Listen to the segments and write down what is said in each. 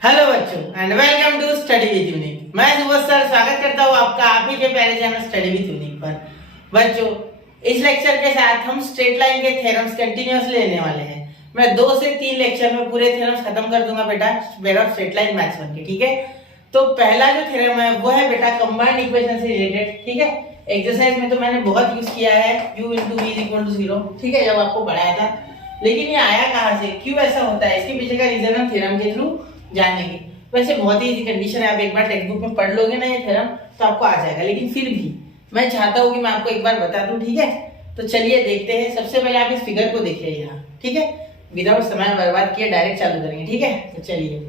Hello बच्चों and welcome to study with unique. मैं Subodh sir स्वागत करता हूँ आपका आप ही के प्यारे चैनल स्टडी विद यूनिक पर। बच्चों, इस लेक्चर के साथ हम स्ट्रेट लाइन के थ्योरम्स कंटिन्यूअसली लेने वाले हैं। मैं 2 से 3 लेक्चर में पूरे थ्योरम्स खत्म कर दूंगा बेटा ऑफ स्ट्रेट लाइन मैथ्स 1 के। ठीक है, तो पहला जो थ्योरम है वो है बेटा कंबाइंड इक्वेशन से रिलेटेड। ठीक है, एक्सरसाइज में तो मैंने बहुत यूज किया है u * v = 0। ठीक है, जब आपको पढ़ाया था, लेकिन ये आया कहाँ से, क्यों ऐसा होता है, इसके पीछे का रीजन हम थ्योरम के थ्रू जानेंगे। वैसे बहुत ही इजी कंडीशन है, आप एक बार टेक्स्ट बुक में पढ़ लोगे ना ये थ्योरम तो आपको आ जाएगा, लेकिन फिर भी मैं चाहता हूँ कि मैं आपको एक बार बता दूं। ठीक है, तो चलिए देखते हैं। सबसे पहले आप इस फिगर को देखिए यहाँ। ठीक है, विदाउट समय बर्बाद किए डायरेक्ट चालू करेंगे। ठीक है, तो चलिए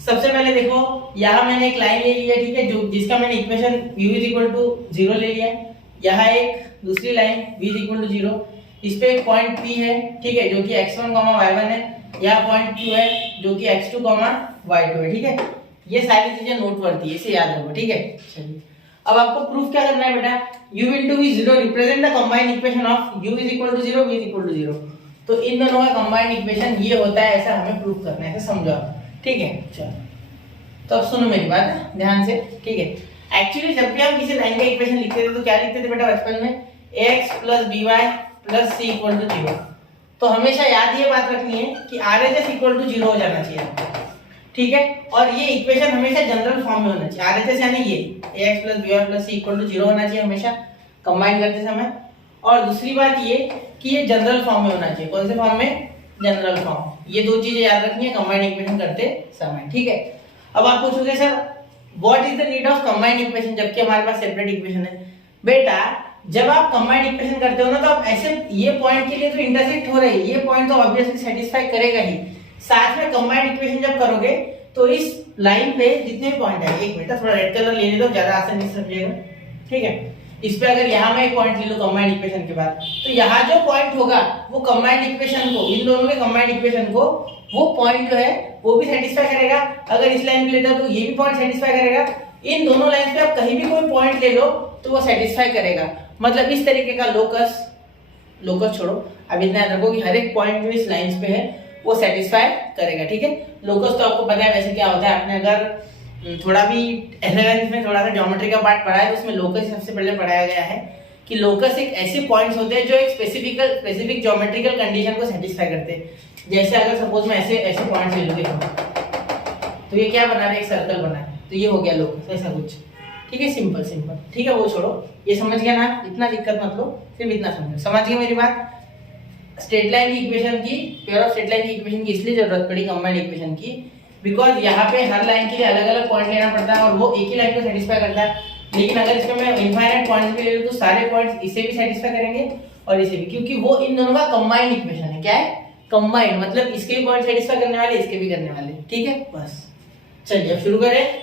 सबसे पहले देखो, यहाँ मैंने एक लाइन ले ली है। ठीक है, जो जिसका मैंने इक्वेशन u = 0 ले लिया है। यहाँ एक दूसरी लाइन v = 0, इस पे एक पॉइंट P है। ठीक है, जो कि x1, y1 है। यहाँ पॉइंट Q है जो कि x2, y2 है। ठीक है, ये सारी चीजें नोटवर्दी है, इसे याद रखो। ठीक है, चलिए अब आपको प्रूफ क्या करना है बेटा, u * v 0 represent the combined equation of u = 0 v = 0। तो इन दोनों का कंबाइंड इक्वेशन ये होता है, ऐसा हमें प्रूफ करना है, ऐसा समझो आप। ठीक है, चलो तो अब सुनो मेरी बात ध्यान से। ठीक है, एक्चुअली जब भी हम किसी लाइन का इक्वेशन लिखते थे तो क्या लिखते थे बेटा बचपन में, ax + by + c = 0। तो हमेशा याद ये बात रखनी है कि RHS = 0 हो जाना चाहिए। ठीक है, और ये इक्वेशन हमेशा जनरल फॉर्म में होना चाहिए। RHS यानी ये ax + by + c = 0 होना चाहिए हमेशा कंबाइन करते समय। और दूसरी बात ये कि ये जनरल फॉर्म में होना चाहिए। कौन से फॉर्म में? General form. ये दो चीजें याद रखनी है कंबाइंड इक्वेशन करते समय। ठीक है, अब आप पूछोगे sir what is the need of combined equation जबकि हमारे पास सेपरेट इक्वेशन है। बेटा जब आप कंबाइंड इक्वेशन करते हो ना तो आप ऐसे ये पॉइंट के लिए तो इंटरसेक्ट हो रही है, ये पॉइंट तो ऑब्वियसली सेटिस्फाई करेगा ही। साथ में कंबाइंड इक्वेशन जब करोगे तो इस लाइन पे जितने पॉइंट है, एक मिनट थोड़ा रेड कलर लेने दो, ज्यादा आसानी से समझिएगा। ठीक है, इस पे अगर यहाँ मैं एक पॉइंट ले लूं कंबाइंड इक्वेशन के बाद, तो यहाँ जो पॉइंट होगा वो कंबाइंड इक्वेशन को, इन दोनों के कंबाइंड इक्वेशन को, वो पॉइंट जो है वो भी सेटिस्फाई करेगा। अगर इस लाइन पे लेता तो ये भी पॉइंट सेटिस्फाई करेगा। इन दोनों लाइन पे आप कहीं भी कोई पॉइंट ले लो तो वो सेटिस्फाई करेगा। मतलब इस तरीके का लोकस छोड़ो, अब इतना याद रखो कि हर एक पॉइंट जो इस लाइंस पे है वो सेटिस्फाई करेगा। ठीक है, लोकस तो आपको पता है वैसे क्या होता है, आपने अगर थोड़ा भी 11th में थोड़ा सा ज्योमेट्री का पार्ट पढ़ा है तो उसमें लोकस सबसे पहले पढ़ाया गया है कि लोकस एक ऐसे पॉइंट्स होते हैं जो एक स्पेसिफिक ज्योमेट्रिकल कंडीशन को सेटिस्फाई करते हैं। जैसे अगर सपोज मैं ऐसे पॉइंट्स ले लूं, तो ये क्या बना रहा है, एक सर्कल बना है, तो ये हो गया लोकस, ऐसा कुछ। ठीक है, सिंपल। ठीक है, वो छोड़ो, ये समझ गया ना, इतना दिक्कत मत लो, सिर्फ इतना समझ गए मेरी बात। स्ट्रेट लाइन की इक्वेशन की, पेयर ऑफ स्ट्रेट लाइन की इक्वेशन की इसलिए जरूरत पड़ी कंबाइंड इक्वेशन की, बिकॉज यहाँ पे हर लाइन के लिए अलग अलग पॉइंट लेना पड़ता है और वो एक ही लाइन को सेटिस्फाई करता है। लेकिन अगर इसमें मैं इनफाइनाइट पॉइंट्स भी ले लूं तो सारे पॉइंट्स इसे भी सेटिस्फाई करेंगे और इसे भी, क्योंकि वो इन दोनों का कंबाइंड इक्वेशन है। क्या है? कंबाइंड, मतलब इसके भी पॉइंट सेटिस्फाई करने वाले, इसके भी करने वाले। ठीक है, बस चलिए अब शुरू करें।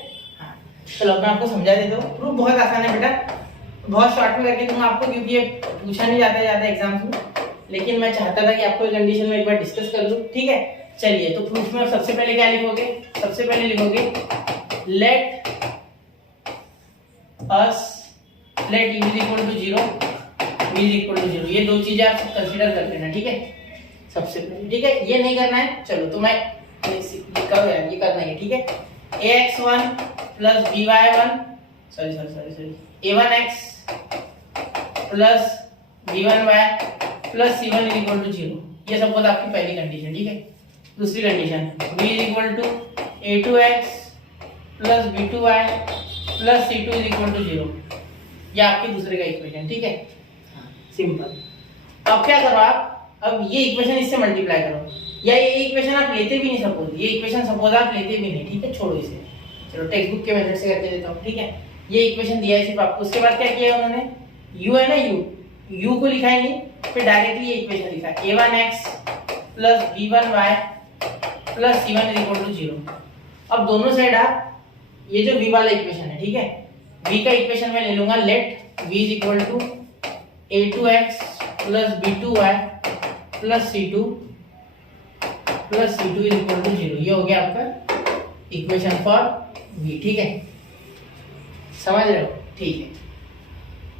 चलो मैं आपको समझा देता हूँ। प्रूफ बहुत आसान है बेटा, बहुत शॉर्ट में करके दूंगा आपको, क्योंकि ये पूछा नहीं जाता ज्यादा एग्जाम्स में, लेकिन मैं चाहता था कि आपको ये कंडीशन में एक बार डिस्कस कर लूं। ठीक है, चलिए तो प्रूफ में सबसे पहले क्या लिखोगे, सबसे पहले लिखोगे लेट u = 0 v = 0। ये दो चीजें आप कंसीडर कर लेना। ठीक है, सबसे पहले। ठीक है, ये नहीं करना है, चलो तो मैं ये करना है। ठीक है, ax1 + by1 a1x + b1y + c1 = 0। ये सपोज आपकी पहली कंडीशन। ठीक है, दूसरी condition v = a2x + b2y + c2 = 0। ये आपकी दूसरे का इक्वेशन। ठीक है, सिंपल। अब क्या करो आप, अब ये इक्वेशन इससे मल्टीप्लाई करो, या ये इक्वेशन आप लेते भी नहीं, सपोज ये इक्वेशन सपोज आप लेते भी नहीं। ठीक है, छोड़ो इसे, चलो टेक्स्ट बुक के मेथड से करके देता हूँ। ठीक है, ये इक्वेशन दिया है सिर्फ आपको, उसके बाद क्या किया उन्होंने, u है ना, u को लिखा ही नहीं, फिर डायरेक्टली ये इक्वेशन लिखा a1x + b1y + c1 = 0। अब दोनों साइड आप ये जो v वाला इक्वेशन है, ठीक है, v का इक्वेशन मैं ले लूंगा late v = a2x + b2y + c2 = 0। ये हो गया आपका इक्वेशन फॉर v। ठीक है, समझ रहे हो? ठीक है,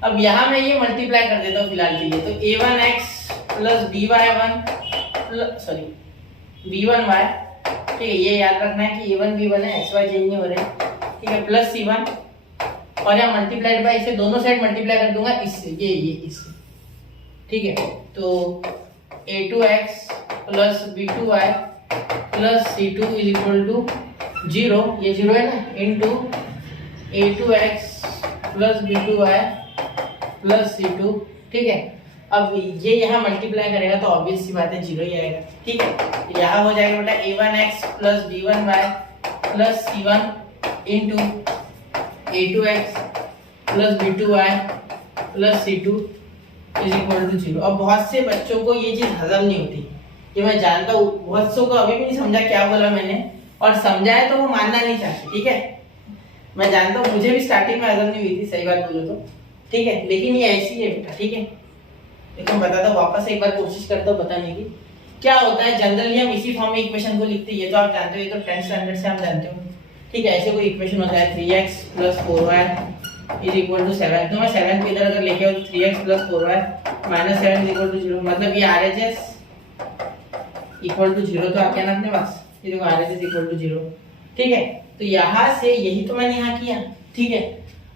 अब यहां मैं ये मल्टीप्लाई कर देता हूं फिलहाल के लिए, तो a1x + b1y ठीक है, ये याद रखना है कि A1 B1 है, XY चेंज नहीं हो रहे, ठीक है, प्लस C1 और यहाँ मल्टीप्लाइड बाय, इसे दोनों साइड मल्टीप्लाई कर दूंगा इससे, ये इससे, ठीक है। तो A2x plus B2y plus C2 is equal to 0, ये 0 है ना, into A2x plus B2y plus C2, ठीक है। अब ये यहाँ मल्टीप्लाई करेगा तो ऑब्वियस सी बात है 0 ही आएगा, ठीक है। यहाँ हो जाएगा बेटा A1x plus B1y plus C1 into A2x plus B2y plus C2 is equal to 0। अब बहुत से बच्चों को ये चीज हजम नहीं होती, ये मैं जानता हूँ, बहुत सौ को अभी भी नहीं समझा क्या बोला मैंने, और समझाया तो वो मानना नहीं चाहते, ठीक है। मैं जानता हूँ, मुझे भी स्टार्टिंग में हजम नहीं हुई थी, सही बात बोलो तो, ठीक है, लेकिन ये ऐसी है बेटा, ठीक है। लेकिन बताता हूँ, वापस एक बार कोशिश करता हूँ बताने की। क्या होता है, जनरली हम इसी फॉर्म में इक्वेशन को लिखते हैं, ये तो आप जानते हो, ये तो 10th स्टैंडर्ड से हम जानते हो, ठीक है। ऐसे कोई इक्वेशन होता है 3x plus 4y is equal to 7, तो मैं 7 को इधर अगर लेके आऊँ तो 3x plus 4y minus 7 is equal to 0, मतलब ये RHS इक्वल टू 0 तो आ गया ना अपने पास, ये देखो RHS इक्वल टू 0, ठीक है। तो यहाँ से यही तो मैंने यहाँ किया, ठीक है।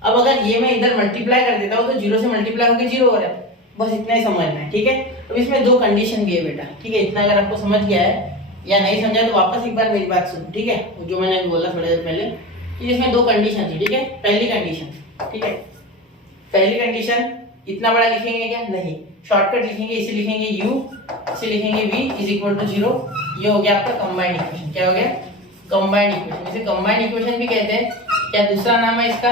अब अगर ये मैं इधर मल्टीप्लाई कर देता हूँ तो 0 से मल्टीप्लाई होकर 0 हो रहा है, बस इतना ही समझना है, ठीक है। अब इसमें दो कंडीशन दी है बेटा, ठीक है। इतना अगर आपको समझ गया है या नहीं समझा तो वापस एक बार मेरी बात सुनो, ठीक है, जो मैंने बोला थोड़ी देर पहले कि इसमें दो कंडीशन थी, ठीक है। पहली कंडीशन, ठीक है, पहली कंडीशन इतना बड़ा लिखेंगे क्या, नहीं, शॉर्टकट लिखेंगे, इसे लिखेंगे u, इसे लिखेंगे v इज इक्वल टू 0। ये हो गया आपका कंबाइंड इक्वेशन, क्या हो गया, कंबाइंड इक्वेशन। इसे कंबाइंड इक्वेशन भी कहते हैं, क्या दूसरा नाम है इसका,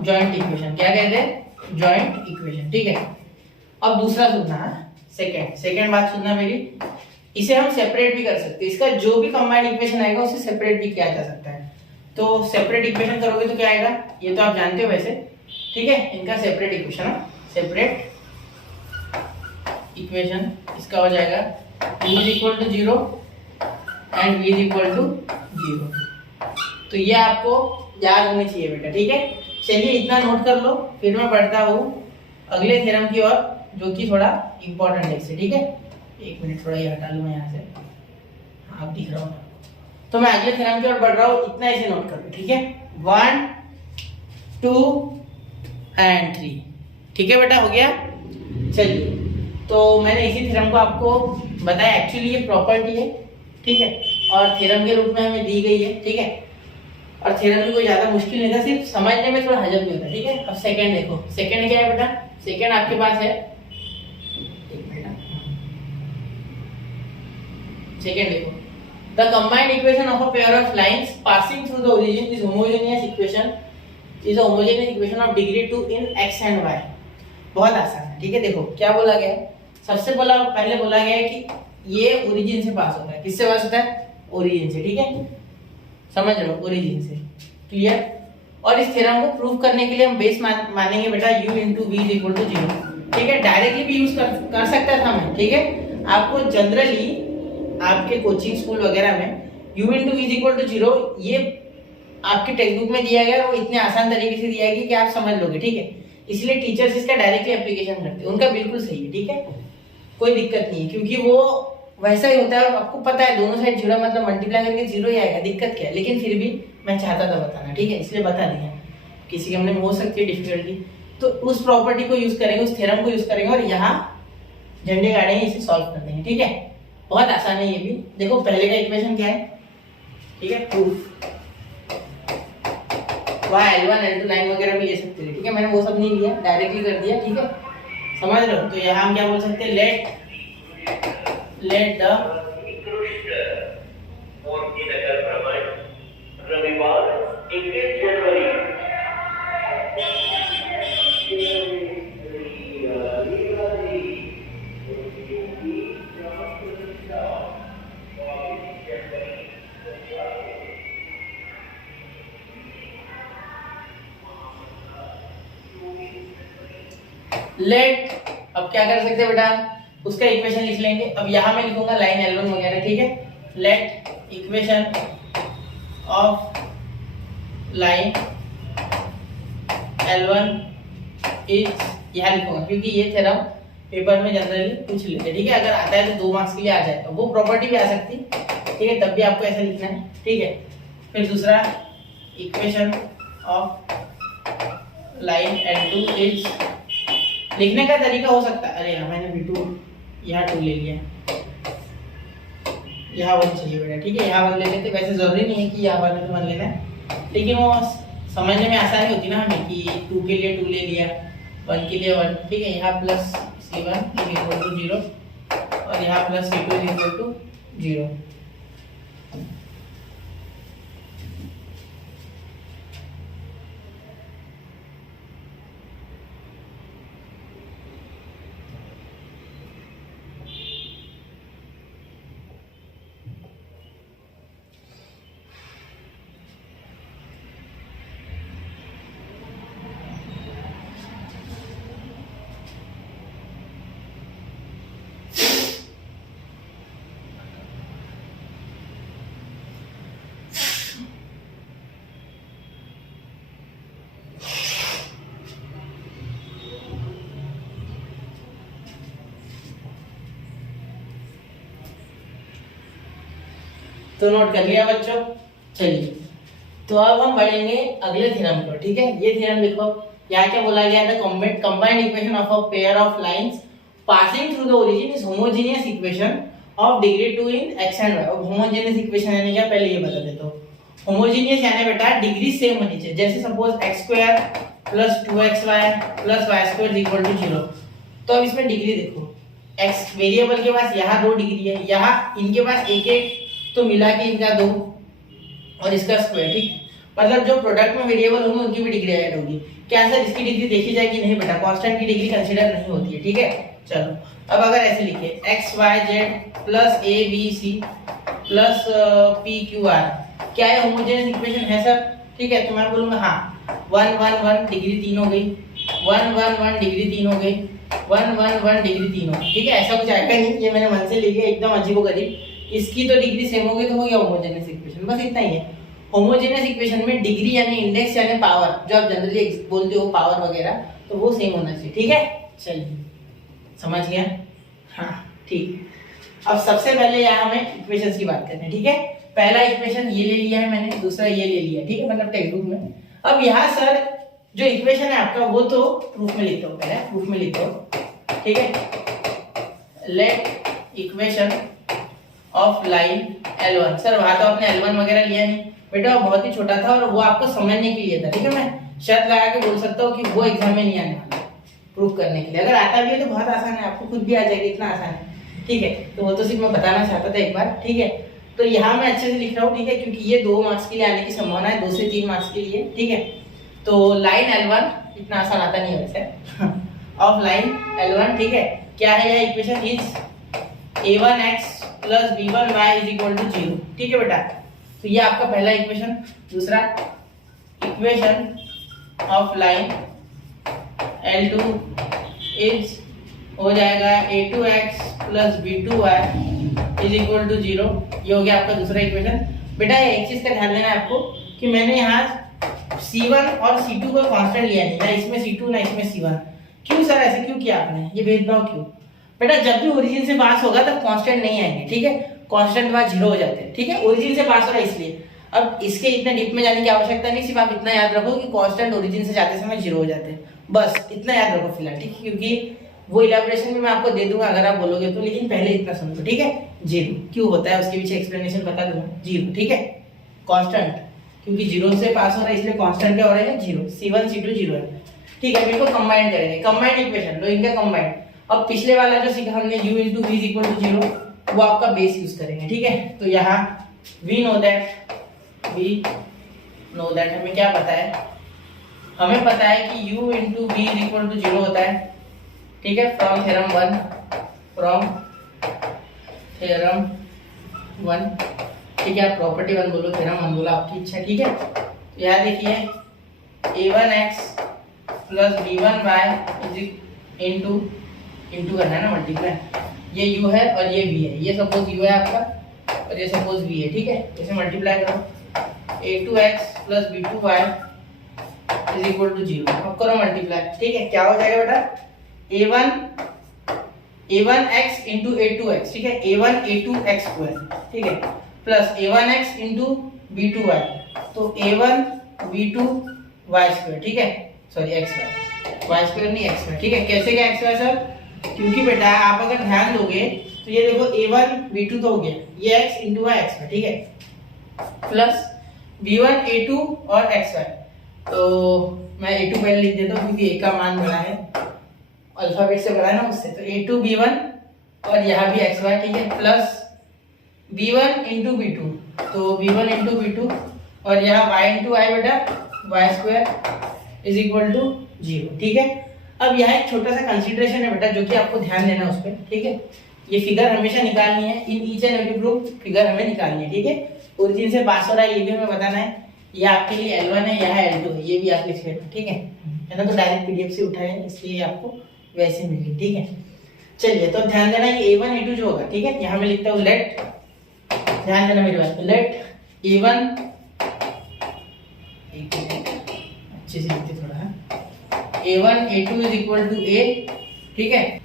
जॉइंट इक्वेशन, क्या कहते हैं, जॉइंट इक्वेशन, ठीक है। अब दूसरा सुनना है, सेकंड बात सुनना मेरी, इसे हम सेपरेट भी कर सकते हैं, इसका जो भी कंबाइंड इक्वेशन आएगा उसे सेपरेट भी किया जा सकता है। तो सेपरेट इक्वेशन करोगे तो क्या आएगा, ये तो आप जानते हो वैसे, ठीक है। इनका सेपरेट इक्वेशन है, सेपरेट इक्वेशन इसका हो जाएगा u is equal to 0 and v is equal to 0। तो ये आपको याद होनी चाहिए बेटा, ठीक है। चलिए इतना नोट कर लो, फिर मैं बढ़ता हूँ अगले थ्योरम की ओर, जो कि थोड़ा इंपॉर्टेंट है इससे, ठीक है। एक मिनट, थोड़ा ये हटा लूँ मैं यहाँ से, आप दिख रहा हूँ, तो मैं अगले थ्योरम की ओर बढ़ रहा हूँ, इतना इसे नोट कर लो, ठीक है। 1 2 एंड 3, ठीक है बेटा, हो गया। चलिए, तो मैंने इसी थ्योरम को आपको बताया, एक्चुअली ये प्रॉपर्टी है, ठीक है, और थ्योरम के रूप में हमें दी गई है, ठीक है। और थ्योरम भी कोई ज्यादा मुश्किल नहीं था, सिर्फ समझने में थोड़ा हजम नहीं होता, ठीक है। अब सेकंड देखो, सेकंड क्या है बेटा, सेकंड आपके पास है, सेकंड देखो, the combined equation of a pair of lines passing through the origin is homogeneous equation, is a homogeneous equation of degree 2 in x and y। बहुत आसान है, ठीक है। देखो क्या बोला गया है, सबसे पहले बोला गया है कि ये ओरिजिन से पास होता है, किससे पास होता है, ओरिजिन से, ठीक है, समझ रहे हो, ओरिजिन से, क्लियर। और इस थ्योरम को प्रूव करने के लिए हम बेस मानेंगे बेटा u into V is equal to 0, ठीक है। डायरेक्टली भी यूज कर सकता था मैं, ठीक है। आपको जनरली आपके कोचिंग स्कूल वगैरह में u into V is equal to 0 ये आपके टेक्स्ट बुक में दिया गया, वो इतने आसान तरीके से दिया गया कि आप समझ लोगे, ठीक है। इसलिए टीचर्स इसका डायरेक्टली एप्लीकेशन करते हैं, उनका बिल्कुल सही है, ठीक है, कोई दिक्कत नहीं है, क्योंकि वो वैसा ही होता है। और आपको पता है दोनों साइड 0 मतलब मल्टीप्लाई करके 0 ही आएगा, दिक्कत क्या है, लेकिन फिर भी मैं चाहता था बताना, ठीक है, इसलिए बता दिया। किसी के मन में हो सकती है डिफिकल्टी, तो उस प्रॉपर्टी को यूज करेंगे, उस थ्योरम को यूज करेंगे और यहाँ झंडे गाड़ेंगे, इसे सॉल्व कर देंगे, ठीक है। बहुत आसान है ये भी। देखो पहले का इक्वेशन क्या है, ठीक है, प्रूफ, वहाँ L1 L2 लाइन वगैरह भी ले सकते थे, ठीक है। मैंने वो सब नहीं लिया, डायरेक्टली कर दिया, ठीक है, समझ रहे हो। तो यहाँ हम क्या बोल सकते हैं, लेट द रविवार 21 जनवरी लेट, अब क्या कर सकते हैं बेटा, उसका इक्वेशन लिख लेंगे। अब यहां मैं लिखूंगा लाइन L1 वगैरह, ठीक है। Let equation of line L1 is, यहां लिखूंगा क्योंकि ये थ्योरम पेपर में जनरली पूछ लेते हैं, ठीक है। अगर आता है तो 2 मार्क्स के लिए आ जाएगा, वो प्रॉपर्टी भी आ सकती, ठीक है, तब भी आपको ऐसा लिखना है, ठीक है। फिर दूसरा equation of line L2 is, लिखने का तरीका हो सकता है, अरे मैंने V2 यहाँ 2 ले लिया, यहाँ 1 चाहिए बेटा, ठीक है, यहाँ 1 ले लेते। वैसे जरूरी नहीं है कि यहाँ 1 लेना है, लेकिन वो समझने में आसानी होती है ना हमें कि 2 के लिए 2 ले लिया, 1 के लिए 1, ठीक है। यहाँ plus C1 is equal to 0 और यहाँ plus C2 is equal to 0। तो नोट कर लिया बच्चों, चलिए तो अब हम बढ़ेंगे अगले थ्योरम पर, ठीक है। ये थ्योरम देखो, यहाँ क्या बोला गया था, combined equation of a pair of lines passing through the origin is homogeneous equation of degree 2 in x and y। अब होमोजेनियस इक्वेशन यानी क्या, पहले ये बता देता हूँ। होमोजेनियस यानी बेटा डिग्री सेम होनी चाहिए, जैसे suppose x² + 2xy + y² equal to 0। तो अब इसमें डिग्री देखो, x वेरिएबल के पास यहाँ 2 डिग्री है, यहाँ इनके पास एक तो मिला के इनका 2 और इसका स्क्वायर, ठीक। मतलब जो प्रोडक्ट में वेरिएबल होंगे उनकी भी डिग्री ऐड होगी। क्या सर इसकी डिग्री देखी जाएगी? नहीं बेटा, कांस्टेंट की डिग्री कंसीडर नहीं होती है, ठीक है। चलो अब अगर ऐसे लिखे x y z + a b c + p q r, क्या ये होमोजेनियस इक्वेशन है सर? ठीक है, तो मैं बोलूंगा हाँ। 1 1 1 डिग्री 3 हो गई, 1 1 1 डिग्री 3 हो गई, 1 1 1 डिग्री 3 हो गई, ठीक है। ऐसा कुछ आएगा नहीं, ये मैंने मन से लिखा, एकदम अजीबोगरीब। इसकी तो डिग्री सेम होगी तो हो गया होमोजेनियस इक्वेशन, बस इतना ही है। होमोजेनियस इक्वेशन में डिग्री यानी इंडेक्स यानी पावर, जो आप जनरली बोलते हो पावर वगैरह, तो वो सेम होना चाहिए, ठीक है। चलिए समझ गया, हाँ ठीक। अब सबसे पहले यहाँ हमें इक्वेशंस की बात करते हैं, ठीक है। पहला इक्वेशन ये ले लिया है मैंने, दूसरा ये ले लिया, ठीक है, मतलब टेक्स्ट बुक में। अब यहाँ सर जो इक्वेशन है आपका वो तो प्रूफ में लिखता हूँ, पहले प्रूफ में लिखता हूँ, ठीक है। Let equation of line L1, sir वहां तो आपने L1 वगैरह लिया नहीं बेटा, वो बहुत ही छोटा था और वो आपको समझने के लिए था, ठीक है। मैं शर्त लगा के बोल सकता हूँ कि वो एग्जाम में नहीं आने वाला प्रूफ करने के लिए। अगर आता भी है तो बहुत आसान है, आपको खुद भी आ जाएगा, इतना आसान है, ठीक है। तो वो तो सिर्फ मैं बताना चाहता था एक बार, ठीक है। तो यहाँ मैं अच्छे से लिख रहा हूँ, ठीक है, क्योंकि ये 2 मार्क्स के लिए आने की संभावना है, 2 से 3 मार्क्स के लिए, ठीक है। तो लाइन L1 इतना आसान आता नहीं है वैसे ऑफ लाइन L1, ठीक है। क्या है यह इक्वेशन? इज a1x + b1y = 0, ठीक है बेटा। तो ये आपका पहला इक्वेशन। दूसरा equation of line L2 is हो जाएगा a2x + b2y = 0। ये हो गया आपका दूसरा इक्वेशन। बेटा ये एक चीज का ध्यान देना है आपको कि मैंने यहाँ C1 और C2 को कांस्टेंट लिया नहीं, ना इसमें C2 ना इसमें C1। क्यों सर, ऐसे क्यों किया आपने, ये भेदभाव क्यों? बेटा जब भी ओरिजिन से पास होगा तब कांस्टेंट नहीं आएंगे, ठीक है। कांस्टेंट बाद 0 हो जाते हैं, ठीक है। ओरिजिन से पास हो रहा है इसलिए। अब इसके इतने डीप में जाने की आवश्यकता नहीं, सिर्फ आप इतना याद रखो कि कांस्टेंट ओरिजिन से जाते समय 0 हो जाते हैं, बस इतना याद रखो फिलहाल, ठीक है। क्योंकि वो इलैबोरेशन भी मैं आपको दे दूंगा अगर आप बोलोगे तो, लेकिन पहले इतना समझो, ठीक है। 0 क्यों होता है उसके पीछे एक्सप्लेनेशन बता दूंगा। 0, ठीक है, कांस्टेंट क्योंकि 0 से पास हो रहा है इसलिए कांस्टेंट क्या हो रहा है? 0। C1 C2 0 है, ठीक है। बिल्कुल कंबाइन करेंगे, कंबाइंड इक्वेशन लो इनका कंबाइंड। अब पिछले वाला जो सीखा हमने u * v = 0, वो आपका बेस यूज करेंगे, ठीक है। तो यहाँ we know that हमें क्या पता है? हमें पता है कि u * v = 0 होता है, ठीक है, फ्रॉम थ्योरम 1, ठीक है। आप प्रॉपर्टी 1 बोलो, थ्योरम 1 बोलो, आपकी इच्छा, ठीक है। तो यहाँ देखिए a1x + b1y इंटू करना है ना, मल्टीप्लाई। ये u है और ये v है, ये सपोज u है आपका और ये सपोज v है, ठीक है। इसे मल्टीप्लाई करो, a2x + b2y = 0। अब करो मल्टीप्लाई, ठीक है। क्या हो जाएगा बेटा? a1x * a2x, ठीक है, a1 a2x2, ठीक है। प्लस a1x इंटू b2y, तो a1 b2 y स्क्वायर, ठीक है, सॉरी एक्स वाई स्क्वायर नहीं एक्स वाई, ठीक है। कैसे क्या एक्स वाई सर? क्योंकि बेटा आप अगर ध्यान दोगे तो ये देखो a1 b2 तो हो गया, ये x into Y X Y, ठीक है, प्लस b1 a2 और एक्स वाई। तो मैं a2 पहले लिख देता हूँ क्योंकि a का मान बड़ा है, अल्फाबेट से बड़ा है ना उससे, तो a2 b1 और यहाँ भी एक्स वाई, ठीक है, प्लस b1 इंटू b2, तो b1 इंटू b2 और यहाँ y इंटू y बेटा y square is equal to 0, ठीक है। अब यहाँ एक छोटा सा कंसीडरेशन है बेटा जो कि आपको ध्यान देना है उस पर, ठीक है। ये फिगर हमेशा निकालनी है, in each and every proof figure हमें निकालनी है, ठीक है। ओरिजिन से पास हो रहा है ये भी हमें बताना है, ये आपके लिए L1 है, यहाँ L2 है, ये भी आप लिख लेना, ठीक है। मैंने तो डायरेक्ट पीडीएफ से उठाया है इसलिए आपको वैसे मिलेगी, ठीक है। चलिए तो ध्यान देना ये a1 a2 जो होगा, ठीक है, यहाँ मैं लिखता हूँ लेट, ध्यान देना मेरी बात, लेट a1 अच्छे से लिखते थोड़ा है, a1 a2 is equal to a, ठीक है।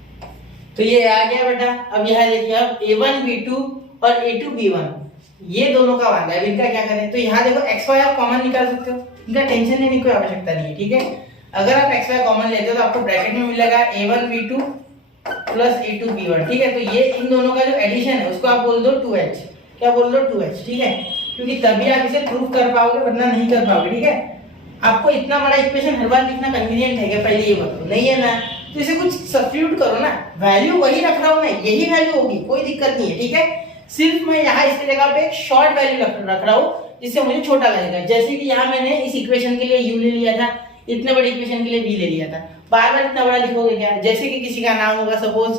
तो ये आ गया बेटा। अब यहाँ देखिए आप a1 b2 और a2 b1 ये दोनों का वादा है, इनका क्या करें? तो यहाँ देखो एक्स वाई आप कॉमन निकाल सकते हो, इनका टेंशन लेने की कोई आवश्यकता नहीं है, ठीक है। अगर आप एक्स वाई कॉमन लेते हो तो आपको ब्रैकेट में मिलेगा a1 b2 plus a2 b1, ठीक है। तो ये इन दोनों का जो एडिशन है उसको आप बोल दो 2h, क्या बोल दो 2h, ठीक है, क्योंकि तभी आप इसे प्रूव कर पाओगे वरना नहीं कर पाओगे, ठीक है। आपको इतना बड़ा इक्वेशन हर बार लिखना कन्वीनियंट है क्या? पहले ये बताओ, नहीं है ना, तो इसे कुछ सब्स्टिट्यूट करो ना, वैल्यू वही रख रहा हूं मैं, यही वैल्यू होगी, कोई दिक्कत नहीं है, ठीक है। सिर्फ मैं यहाँ इसकी जगह पे एक शॉर्ट वैल्यू रख रहा हूँ जिससे मुझे छोटा लगेगा। जैसे कि यहाँ मैंने इस इक्वेशन के लिए u ले लिया था, इतने बड़े इक्वेशन के लिए v ले लिया था, बार बार इतना बड़ा लिखोगे क्या? जैसे कि किसी का नाम होगा सपोज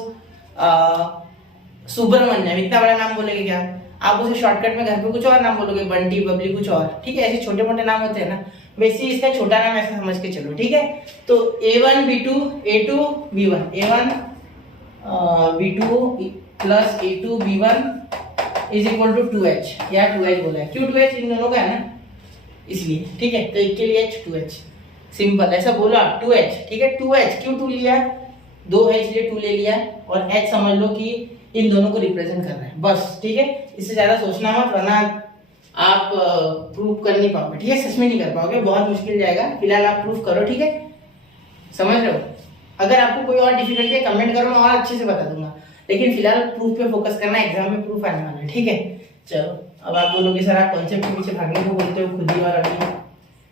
सुब्रमण्यम, इतना बड़ा नाम बोलेगे क्या? आप उसे शॉर्टकट में घर पे कुछ और नाम बोलोगे, बंटी बबली कुछ और, ठीक है। ऐसे छोटे मोटे नाम होते हैं ना, वैसे इसका छोटा नाम ऐसा समझ के चलो, ठीक है। तो a1 b2 a2 b1, a1 b2 plus a2 b1 is equal to 2h, या 2h बोला है, क्यों 2h? इन दोनों का है ना इसलिए, ठीक है। तो एक के लिए h 2h, सिंपल ऐसा बोलो आप 2h, ठीक है। 2h क्यों 2 लिया? 2 है इसलिए 2 ले लिया, और h समझ लो कि इन दोनों को रिप्रेजेंट कर रहा है, बस, ठीक है। इससे ज्यादा सोचना मत वरना आप प्रूफ कर नहीं पाओगे, ठीक है, सच में नहीं कर पाओगे, बहुत मुश्किल जाएगा। फिलहाल आप प्रूफ करो, ठीक है, समझ रहे हो। अगर आपको कोई और डिफिकल्टी है कमेंट करो, मैं और अच्छे से बता दूंगा, लेकिन फिलहाल प्रूफ पे फोकस करना, एग्जाम में प्रूफ आने वाला है, ठीक है। चलो अब आप बोलोगे सर आप कॉन्सेप्ट के पीछे भागने को बोलते हो खुद ही और अभी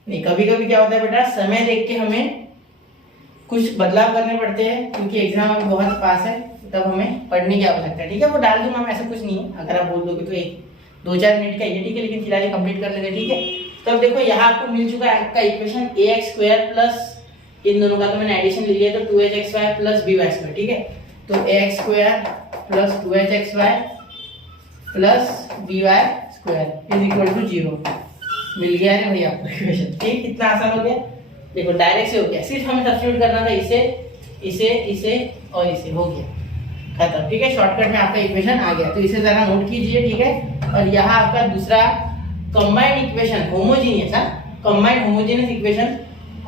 नहीं। कभी कभी क्या होता है बेटा, समय देख के हमें कुछ बदलाव करने पड़ते हैं, क्योंकि एग्जाम अभी बहुत पास है, तब हमें पढ़ने की आवश्यकता है, ठीक है। वो डाल दूंगा मैं, ऐसा कुछ नहीं है, अगर आप बोल दोगे तो 1-2-4 मिनट का ये, ठीक है, लेकिन फिलहाल ये कंप्लीट कर लेंगे, ठीक है। तो अब देखो यहाँ आपको मिल चुका है आपका इक्वेशन ax स्क्वायर प्लस इन दोनों का तो मैंने एडिशन ले लिया, तो 2hxy प्लस by स्क्वायर, ठीक है। तो ax square plus 2hxy plus by square is equal to 0 मिल गया है भाई आपको इक्वेशन, ठीक। कितना आसान हो गया, देखो डायरेक्ट से हो गया, सिर्फ हमें सब्स्टिट्यूट करना था इसे इसे इसे और इसे, हो गया खत्म, ठीक है। शॉर्टकट में आपका इक्वेशन आ गया, तो इसे जरा नोट कीजिए, ठीक है। और यहाँ आपका दूसरा combined equation homogeneous, combined homogeneous equation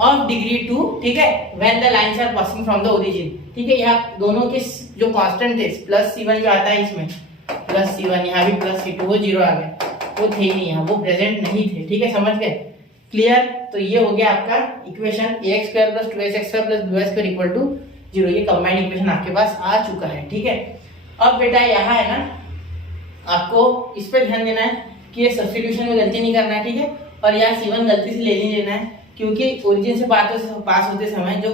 of degree 2, ठीक है, when the lines are passing from the origin, ठीक है। यहाँ दोनों के जो कांस्टेंट थे प्लस c1 जो आता है इसमें प्लस c1, यहाँ भी प्लस c2, वो 0 आ गए, वो थे ही नहीं यहाँ, वो प्रेजेंट नहीं थे, ठीक है, समझ गए, क्लियर। तो ये हो गया आपका equation ax square plus 2hxy plus by square equal to 0, ये कंबाइंड इक्वेशन आपके पास आ चुका है, ठीक है। अब बेटा यहाँ है ना, आपको इस पे ध्यान देना है कि ये सब्स्टिट्यूशन में गलती नहीं करना है, ठीक है। और यहाँ c1 गलती से ले नहीं लेना है, क्योंकि ओरिजिन से पास होते समय जो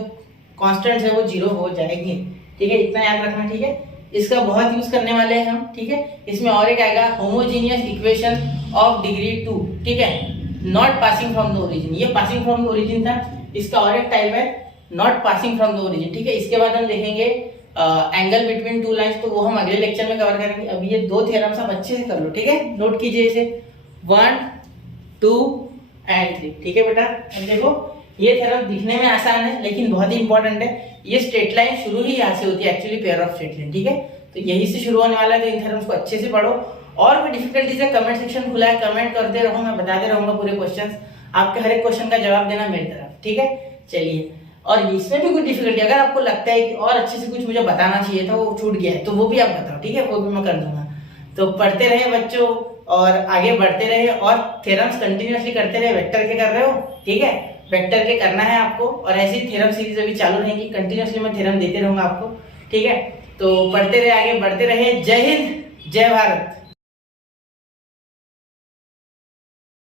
कांस्टेंट्स है वो 0 हो जाएंगे, ठीक है, इतना याद रखना, ठीक है। इसका बहुत यूज करने वाले हैं हम, ठीक है। इसमें और एक आएगा होमोजेनियस इक्वेशन ऑफ डिग्री 2, ठीक है, not passing from the origin, ये पासिंग फ्रॉम द ओरिजिन था, इसका और एक टाइप है not passing from the origin, ठीक है। इसके बाद हम देखेंगे एंगल बिटवीन टू लाइंस, तो वो हम अगले लेक्चर में कवर करेंगे। अभी ये 2 थ्योरम्स आप अच्छे से कर लो, ठीक है, नोट कीजिए इसे 1, 2 एंड 3, ठीक है बेटा। अब देखो ये थ्योरम दिखने में आसान है लेकिन बहुत ही इंपॉर्टेंट है, ये स्ट्रेट लाइन शुरू ही यहाँ से होती है, actually pair of straight line, ठीक है। तो यही से शुरू होने वाला है, तो इन थ्योरम्स को अच्छे से पढ़ो, और कोई डिफिकल्टीज है कमेंट सेक्शन खुला है, कमेंट करते रहो, मैं बताते रहूंगा पूरे क्वेश्चंस, आपके हर एक क्वेश्चन का जवाब देना मेरी तरफ, ठीक है। चलिए, और इसमें भी कुछ डिफिकल्टी अगर आपको लगता है कि और अच्छे से कुछ मुझे बताना चाहिए था, वो छूट गया है, तो वो भी आप बताओ, ठीक है, वो भी मैं कर दूंगा। तो पढ़ते रहे बच्चों, और आगे बढ़ते रहे और थ्योरम्स कंटिन्यूअसली करते रहे। वेक्टर के कर रहे हो, ठीक है, वेक्टर के करना है आपको, और ऐसी थ्योरम सीरीज अभी चालू रहेगी, कंटिन्यूअसली मैं थ्योरम देते रहूंगा आपको, ठीक है। तो पढ़ते रहे, आगे बढ़ते रहे। जय हिंद, जय भारत।